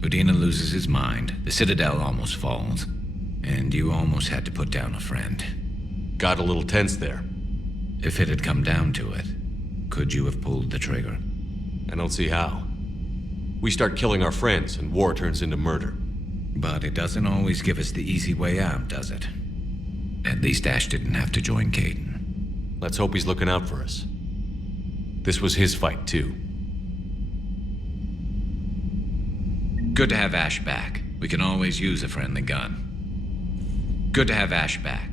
Udina loses his mind, the Citadel almost falls, and you almost had to put down a friend. Got a little tense there. If it had come down to it, could you have pulled the trigger? I don't see how. We start killing our friends, and war turns into murder. But it doesn't always give us the easy way out, does it? At least Ash didn't have to join Caden. Let's hope he's looking out for us. This was his fight, too. Good to have Ash back. We can always use a friendly gun. Good to have Ash back.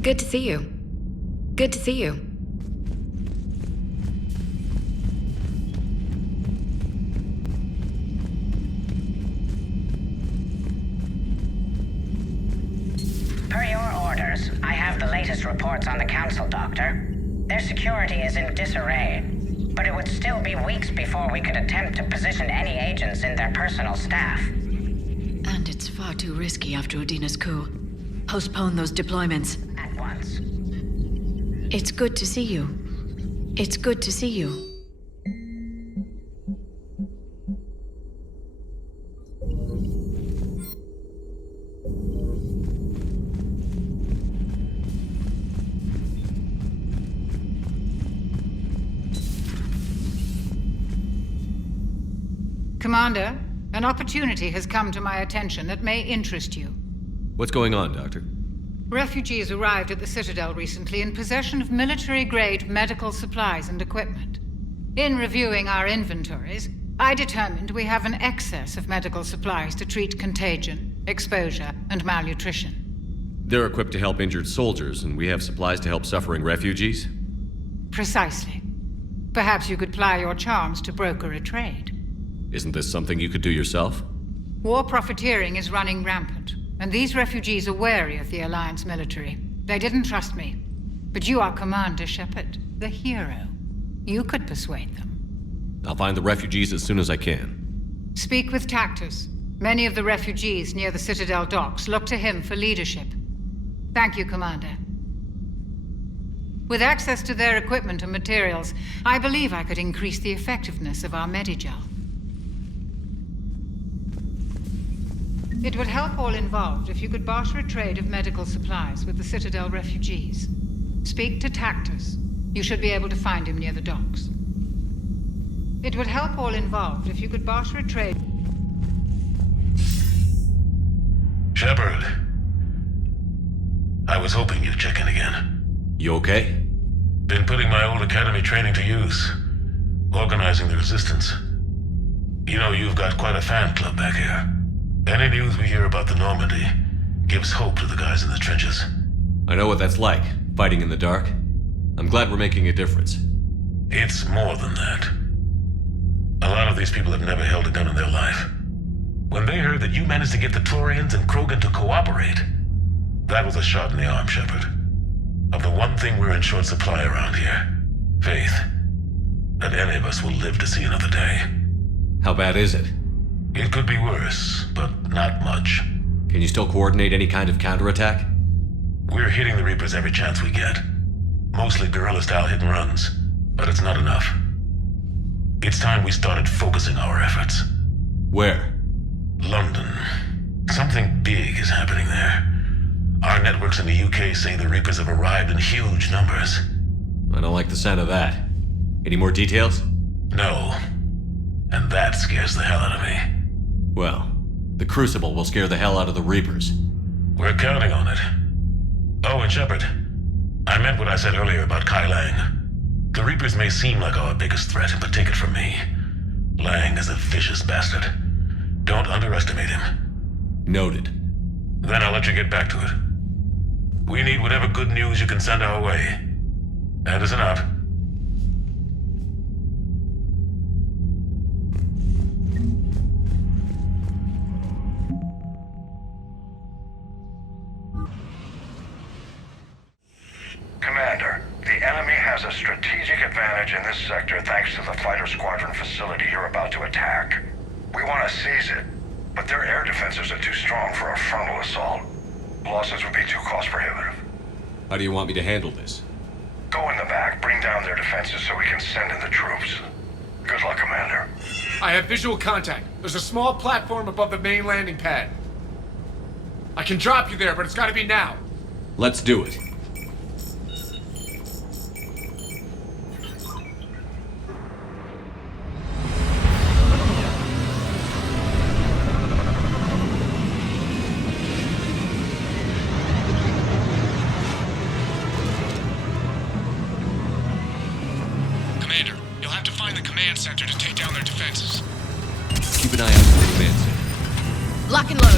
Good to see you. Good to see you. Per your orders, I have the latest reports on the Council, Doctor. Their security is in disarray, but it would still be weeks before we could attempt to position any agents in their personal staff. And it's far too risky after Udina's coup. Postpone those deployments. At once. It's good to see you. It's good to see you. Commander, an opportunity has come to my attention that may interest you. What's going on, Doctor? Refugees arrived at the Citadel recently in possession of military-grade medical supplies and equipment. In reviewing our inventories, I determined we have an excess of medical supplies to treat contagion, exposure, and malnutrition. They're equipped to help injured soldiers, and we have supplies to help suffering refugees? Precisely. Perhaps you could ply your charms to broker a trade. Isn't this something you could do yourself? War profiteering is running rampant, and these refugees are wary of the Alliance military. They didn't trust me. But you are Commander Shepard, the hero. You could persuade them. I'll find the refugees as soon as I can. Speak with Tactus. Many of the refugees near the Citadel docks look to him for leadership. Thank you, Commander. With access to their equipment and materials, I believe I could increase the effectiveness of our Medigel. It would help all involved if you could barter a trade of medical supplies with the Citadel refugees. Speak to Tactus. You should be able to find him near the docks. It would help all involved if you could barter a trade... Shepard. I was hoping you'd check in again. You okay? Been putting my old academy training to use. Organizing the resistance. You know, you've got quite a fan club back here. Any news we hear about the Normandy gives hope to the guys in the trenches. I know what that's like, fighting in the dark. I'm glad we're making a difference. It's more than that. A lot of these people have never held a gun in their life. When they heard that you managed to get the Turians and Krogan to cooperate, that was a shot in the arm, Shepard. Of the one thing we're in short supply around here, faith. That any of us will live to see another day. How bad is it? It could be worse, but not much. Can you still coordinate any kind of counterattack? We're hitting the Reapers every chance we get. Mostly guerrilla-style hit-and-runs, but it's not enough. It's time we started focusing our efforts. Where? London. Something big is happening there. Our networks in the UK say the Reapers have arrived in huge numbers. I don't like the sound of that. Any more details? No. And that scares the hell out of me. Well, the Crucible will scare the hell out of the Reapers. We're counting on it. Oh, and Shepard, I meant what I said earlier about Kai Lang. The Reapers may seem like our biggest threat, but take it from me. Lang is a vicious bastard. Don't underestimate him. Noted. Then I'll let you get back to it. We need whatever good news you can send our way. Anderson out. has a strategic advantage in this sector thanks to the fighter squadron facility you're about to attack. We want to seize it, but their air defenses are too strong for a frontal assault. Losses would be too cost prohibitive. How do you want me to handle this? Go in the back, bring down their defenses so we can send in the troops. Good luck, Commander. I have visual contact. There's a small platform above the main landing pad. I can drop you there, but it's gotta be now. Let's do it. Commander, you'll have to find the command center to take down their defenses. Keep an eye out for the command center. Lock and load.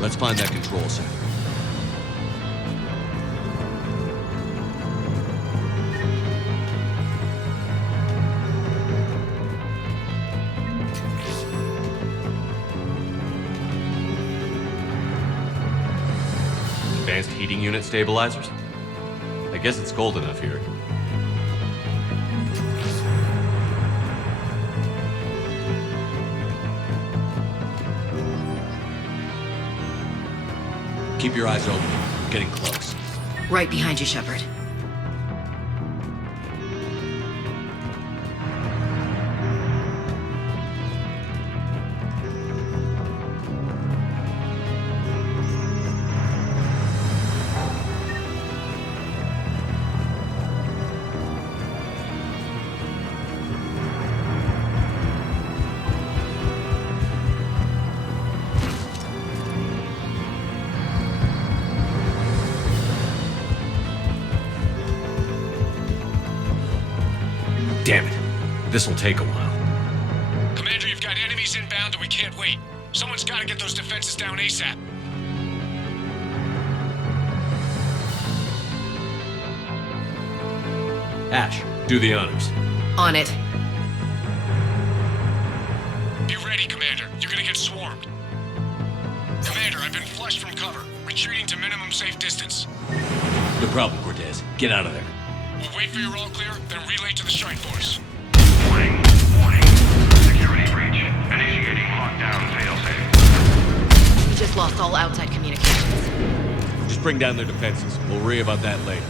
Let's find that control center. Advanced heating unit stabilizers? I guess it's cold enough here. Keep your eyes open. We're getting close. Right behind you, Shepard. Damn it. This'll take a while. Commander, you've got enemies inbound and we can't wait. Someone's gotta get those defenses down ASAP. Ash, do the honors. On it. Be ready, Commander. You're gonna get swarmed. Commander, I've been flushed from cover. Retreating to minimum safe distance. No problem, Cortez. Get out of there. We'll wait for your all clear, then relay to the strike force. Warning. Security breach. Initiating lockdown failsafe. We just lost all outside communications. Just bring down their defenses. We'll worry about that later.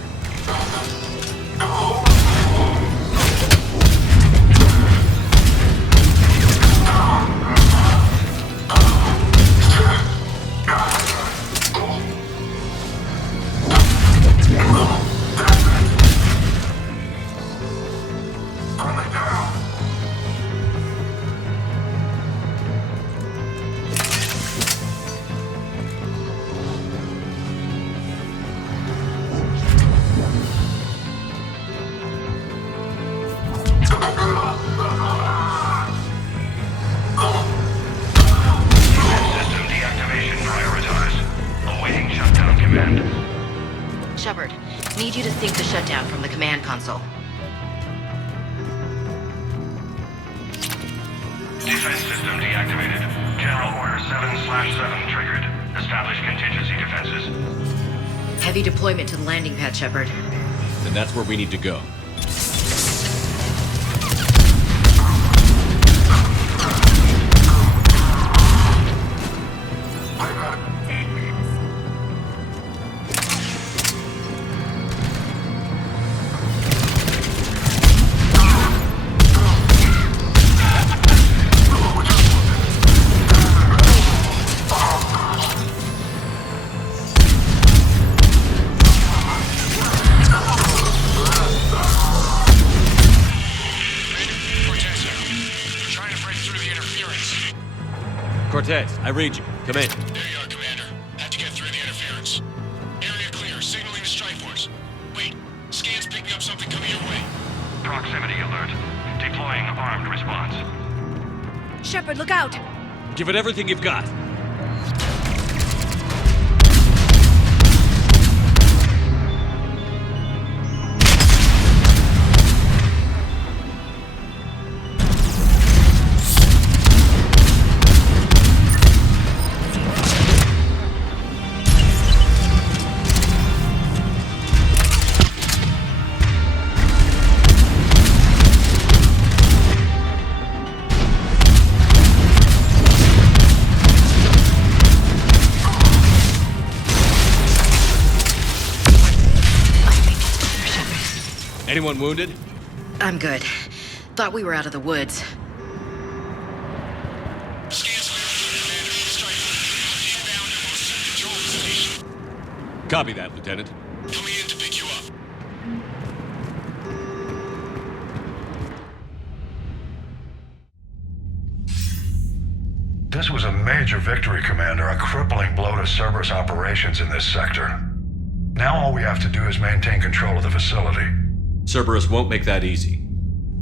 Shepard, need you to sync the shutdown from the command console. Defense system deactivated. General Order 7/7 triggered. Establish contingency defenses. Heavy deployment to the landing pad, Shepard. Then that's where we need to go. Cortez, I read you. Come in. There you are, Commander. Have to get through the interference. Area clear, signaling the strike force. Wait, scan's picking up something coming your way. Proximity alert. Deploying armed response. Shepard, look out! Give it everything you've got. Anyone wounded? I'm good. Thought we were out of the woods. Scan's clear, Commander. Strike force inbound and will send control station. Copy that, Lieutenant. Coming in to pick you up. This was a major victory, Commander. A crippling blow to Cerberus operations in this sector. Now all we have to do is maintain control of the facility. Cerberus won't make that easy.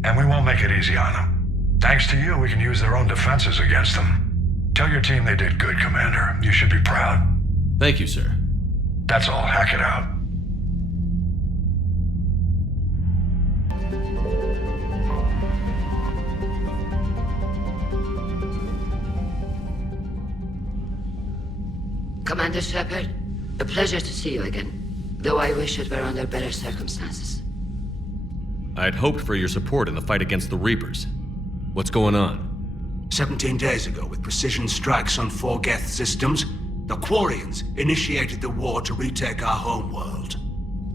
And we won't make it easy on them. Thanks to you, we can use their own defenses against them. Tell your team they did good, Commander. You should be proud. Thank you, sir. That's all. Hack it out. Commander Shepard, a pleasure to see you again, though I wish it were under better circumstances. I'd hoped for your support in the fight against the Reapers. What's going on? 17 days ago, with precision strikes on 4 Geth systems, the Quarians initiated the war to retake our homeworld.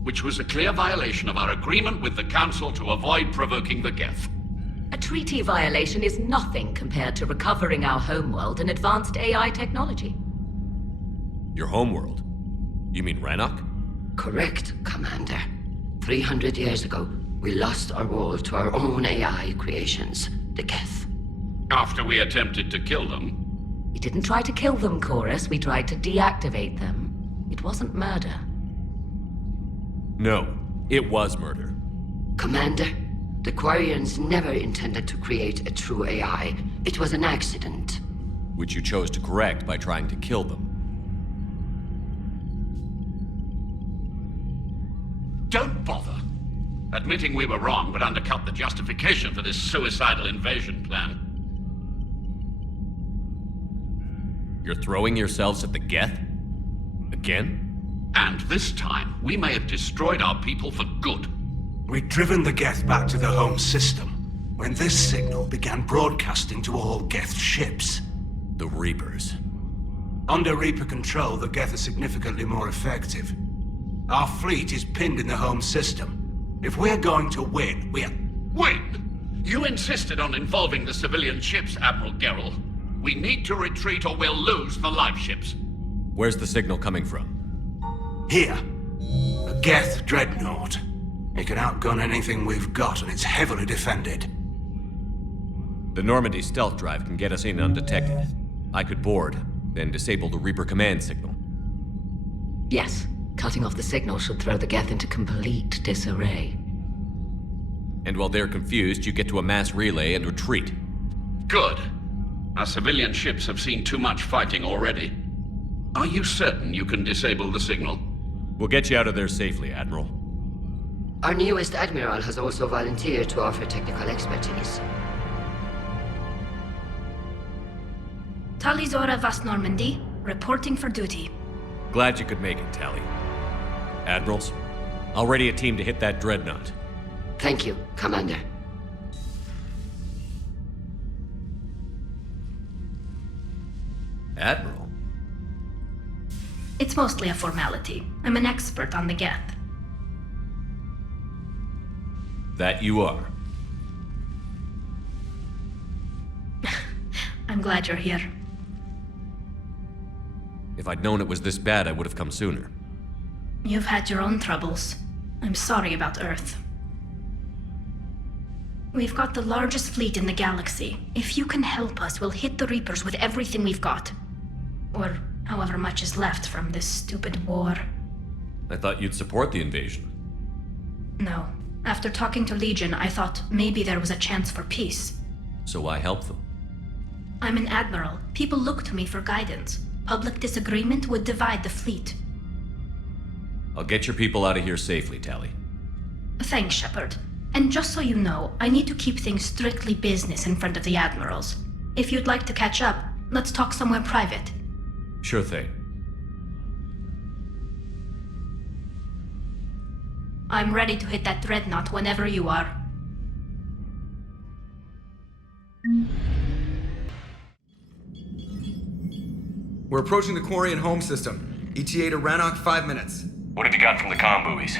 Which was a clear violation of our agreement with the Council to avoid provoking the Geth. A treaty violation is nothing compared to recovering our homeworld and advanced AI technology. Your homeworld? You mean Rannoch? Correct, Commander. 300 years ago, we lost our world to our own AI creations, the Geth. After we attempted to kill them. We didn't try to kill them, Chorus. We tried to deactivate them. It wasn't murder. No, it was murder. Commander, the Quarians never intended to create a true AI. It was an accident. Which you chose to correct by trying to kill them. Don't bother. Admitting we were wrong would undercut the justification for this suicidal invasion plan. You're throwing yourselves at the Geth? Again? And this time, we may have destroyed our people for good. We'd driven the Geth back to the home system, when this signal began broadcasting to all Geth ships. The Reapers. Under Reaper control, the Geth are significantly more effective. Our fleet is pinned in the home system. If we're going to win, Win? You insisted on involving the civilian ships, Admiral Gerrel. We need to retreat or we'll lose the live ships. Where's the signal coming from? Here. A Geth dreadnought. It can outgun anything we've got, and it's heavily defended. The Normandy stealth drive can get us in undetected. I could board, then disable the Reaper command signal. Yes. Cutting off the signal should throw the Geth into complete disarray. And while they're confused, you get to a mass relay and retreat. Good. Our civilian ships have seen too much fighting already. Are you certain you can disable the signal? We'll get you out of there safely, Admiral. Our newest Admiral has also volunteered to offer technical expertise. Talizora Vast Normandy, reporting for duty. Glad you could make it, Tally. Admirals, I'll ready a team to hit that dreadnought. Thank you, Commander. Admiral? It's mostly a formality. I'm an expert on the Geth. That you are. I'm glad you're here. If I'd known it was this bad, I would have come sooner. You've had your own troubles. I'm sorry about Earth. We've got the largest fleet in the galaxy. If you can help us, we'll hit the Reapers with everything we've got. Or however much is left from this stupid war. I thought you'd support the invasion. No. After talking to Legion, I thought maybe there was a chance for peace. So why help them? I'm an admiral. People look to me for guidance. Public disagreement would divide the fleet. I'll get your people out of here safely, Tali. Thanks, Shepard. And just so you know, I need to keep things strictly business in front of the admirals. If you'd like to catch up, let's talk somewhere private. Sure thing. I'm ready to hit that dreadnought whenever you are. We're approaching the Quarian home system. ETA to Rannoch, 5 minutes. What have you got from the comm buoys?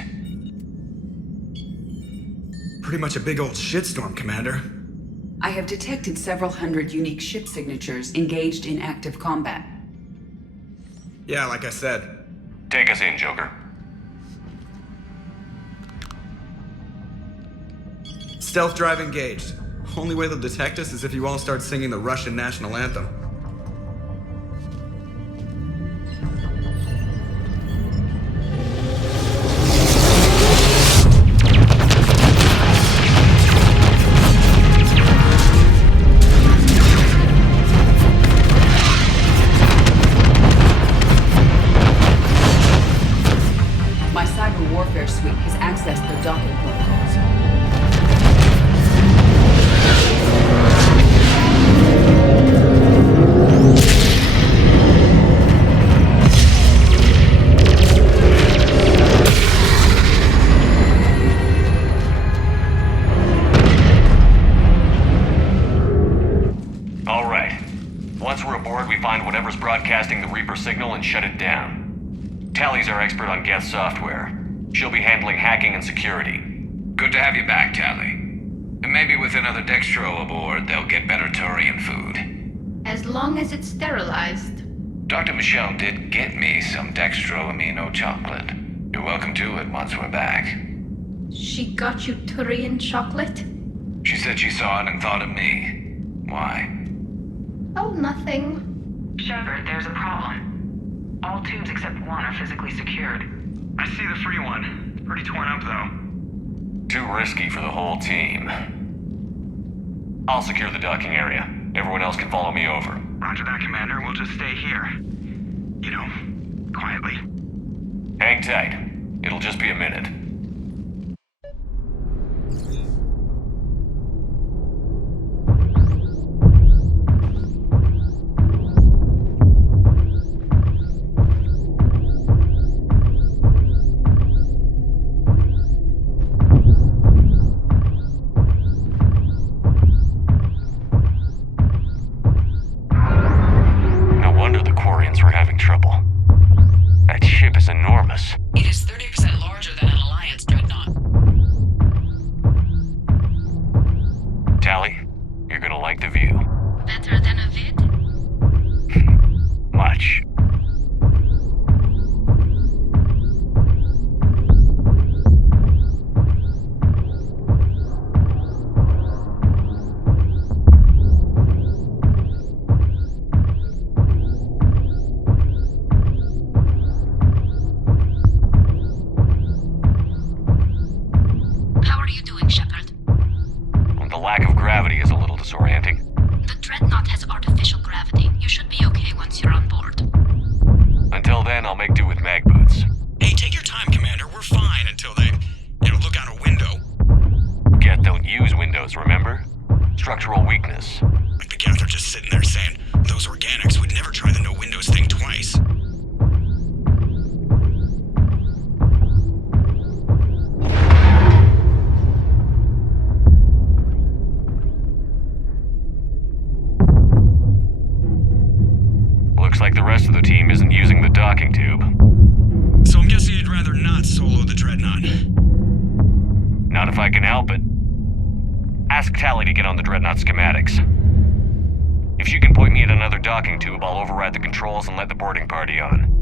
Pretty much a big old shitstorm, Commander. I have detected several hundred unique ship signatures engaged in active combat. Yeah, like I said. Take us in, Joker. Stealth drive engaged. Only way they'll detect us is if you all start singing the Russian national anthem. My cyber warfare suite has accessed their docking protocols. All right. Once we're aboard, we find whatever's broadcasting the Reaper signal and shut it down. Tali's our expert on Geth software. She'll be handling hacking and security. Good to have you back, Tali. And maybe with another Dextro aboard, they'll get better Turian food. As long as it's sterilized. Dr. Michelle did get me some Dextro Amino chocolate. You're welcome to it once we're back. She got you Turian chocolate? She said she saw it and thought of me. Why? Oh, nothing. Shepard, there's a problem. All tubes except one are physically secured. I see the free one. It's pretty torn up, though. Too risky for the whole team. I'll secure the docking area. Everyone else can follow me over. Roger that, Commander. We'll just stay here. You know, quietly. Hang tight. It'll just be a minute. No wonder the Quarians were having trouble. That ship is enormous. It is 30% larger than an Alliance dreadnought. Tali, you're gonna like the view. Better than a vid? Much. How are you doing, Shepard? The lack of gravity is a little disorienting. The dreadnought has artificial gravity. You should be okay once you're on board. Until then, I'll make do with mag boots. Hey, take your time, Commander. We're fine until they, look out a window. Geth don't use windows, remember? Structural weakness. Like the Geth are just sitting there saying, those organics would never try the no windows thing twice. Looks like the rest of the team isn't using the docking tube. So I'm guessing you'd rather not solo the Dreadnought. Not if I can help it. Ask Tali to get on the Dreadnought schematics. If she can point me at another docking tube, I'll override the controls and let the boarding party on.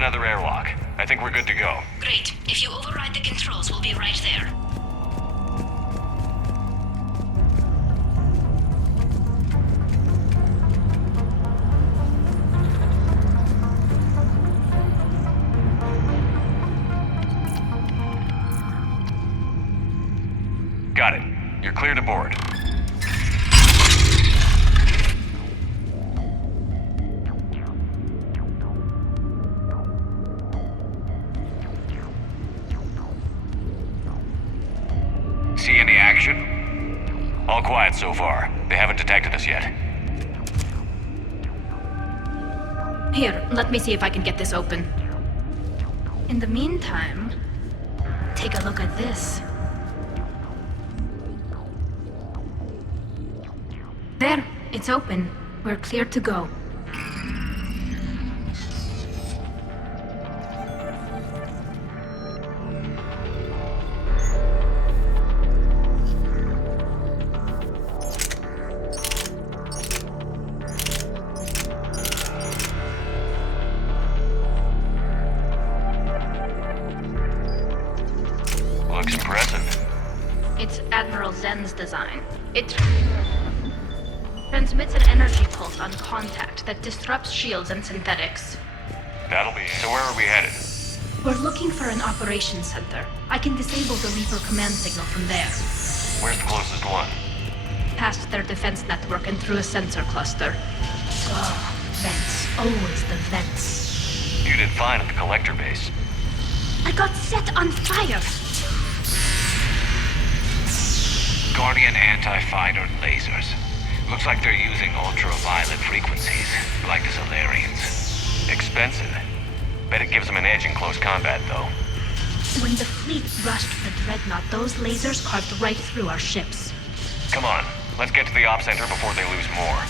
another airlock. I think we're good to go. Great. If you override the controls, we'll be right there. Got it. You're clear to board. See any action? All quiet so far. They haven't detected us yet. Here, let me see if I can get this open. In the meantime, take a look at this. There, it's open. We're clear to go. Looks impressive. It's Admiral Zen's design. It transmits an energy pulse on contact that disrupts shields and synthetics. That'll be... So where are we headed? We're looking for an operations center. I can disable the Reaper command signal from there. Where's the closest one? Past their defense network and through a sensor cluster. Oh, vents. Always the vents. You did fine at the collector base. I got set on fire! Guardian anti-fighter lasers. Looks like they're using ultraviolet frequencies, like the Solarians. Expensive. Bet it gives them an edge in close combat, though. When the fleet rushed the Dreadnought, those lasers carved right through our ships. Come on, let's get to the op center before they lose more.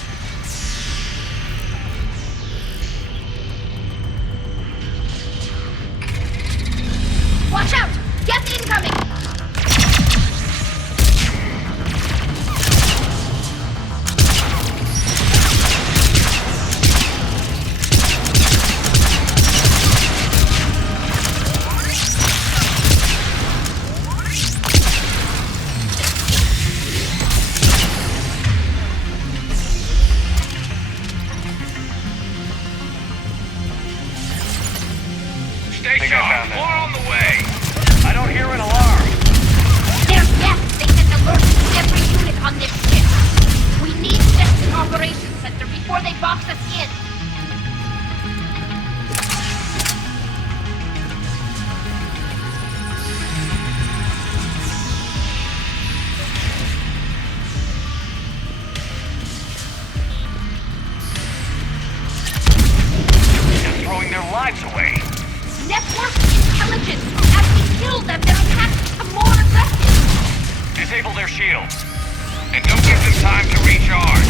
Watch out! Get incoming! Stay sharp. More on the way. I don't hear an alarm. They're deaf. They sent alerts to every unit on this ship. We need an operations center before they box us in. They're throwing their lives away. Network intelligence. As we kill them, their attacks become more aggressive. Disable their shields. And don't give them time to recharge.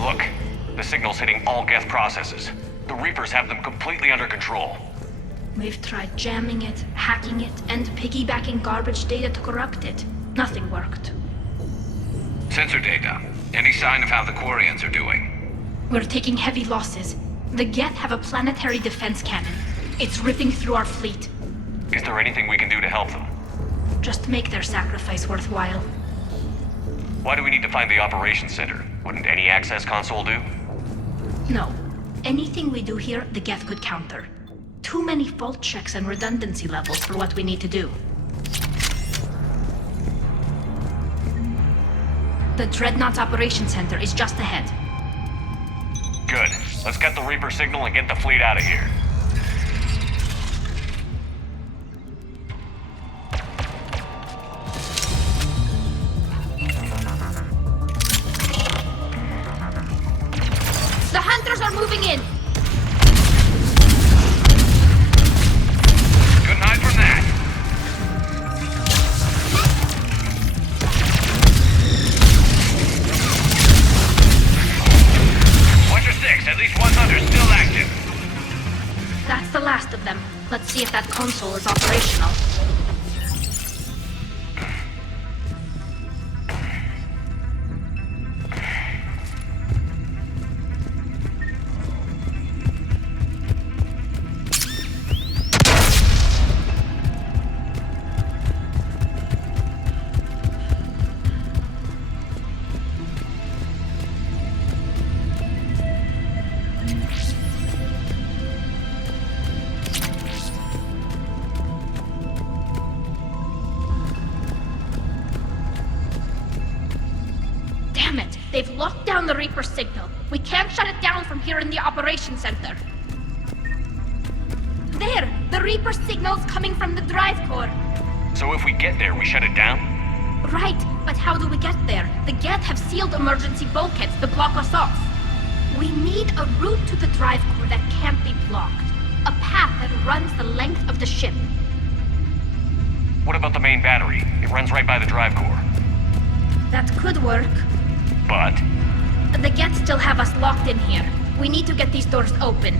Look, the signal's hitting all Geth processes. The Reapers have them completely under control. We've tried jamming it, hacking it, and piggybacking garbage data to corrupt it. Nothing worked. Sensor data. Any sign of how the Quarians are doing? We're taking heavy losses. The Geth have a planetary defense cannon. It's ripping through our fleet. Is there anything we can do to help them? Just make their sacrifice worthwhile. Why do we need to find the operations center? Wouldn't any access console do? No. Anything we do here, the Geth could counter. Too many fault checks and redundancy levels for what we need to do. The Dreadnought's operations center is just ahead. Good. Let's get the Reaper signal and get the fleet out of here. The hunters are moving in! Couldn't hide from that. console is operational. Damn it! They've locked down the Reaper signal. We can't shut it down from here in the operations center. There! The Reaper signal's coming from the drive core. So if we get there, we shut it down? Right, but how do we get there? The Geth have sealed emergency bulkheads to block us off. We need a route to the drive core that can't be blocked. A path that runs the length of the ship. What about the main battery? It runs right by the drive core. That could work. But? The Geth still have us locked in here. We need to get these doors open.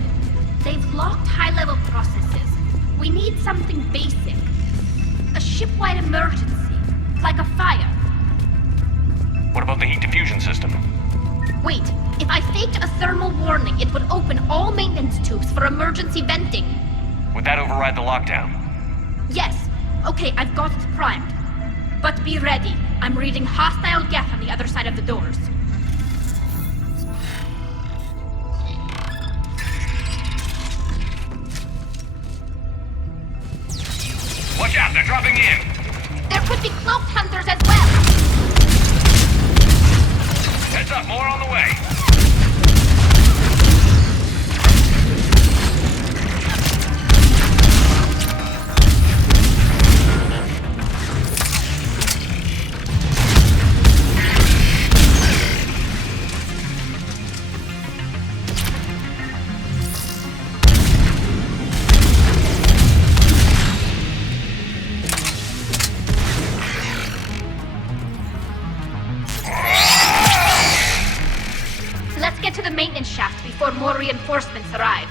They've locked high-level processes. We need something basic. A ship-wide emergency. Like a fire. What about the heat diffusion system? Wait, if I faked a thermal warning, it would open all maintenance tubes for emergency venting. Would that override the lockdown? Yes. Okay, I've got it primed. But be ready. I'm reading hostile Geth on the other side of the doors. Watch out, they're dropping in! There could be cloaked hunters as well! Heads up, more on the way! Let's get to the maintenance shaft before more reinforcements arrive.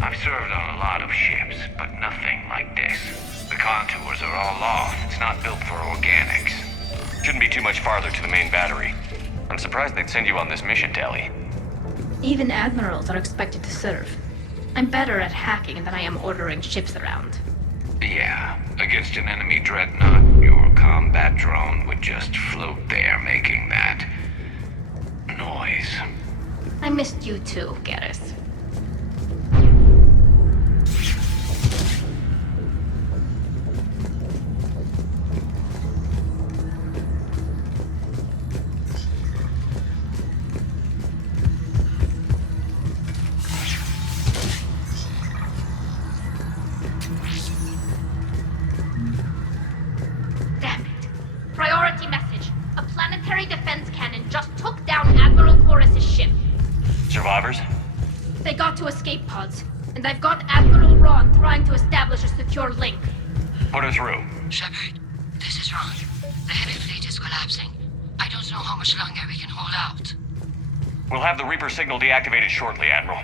I've served on a lot of ships, but nothing like this. The contours are all off. It's not built for organics. Shouldn't be too much farther to the main battery. I'm surprised they'd send you on this mission, Tally. Even admirals are expected to serve. I'm better at hacking than I am ordering ships around. Yeah, against an enemy dreadnought, your combat drone would just float there making that noise. I missed you too, Garrus. Priority message. A planetary defense cannon just took down Admiral Chorus's ship. Survivors? They got to escape pods, and I've got Admiral Ron trying to establish a secure link. Put her through. Shepard, this is Ron. The heavy fleet is collapsing. I don't know how much longer we can hold out. We'll have the Reaper signal deactivated shortly, Admiral.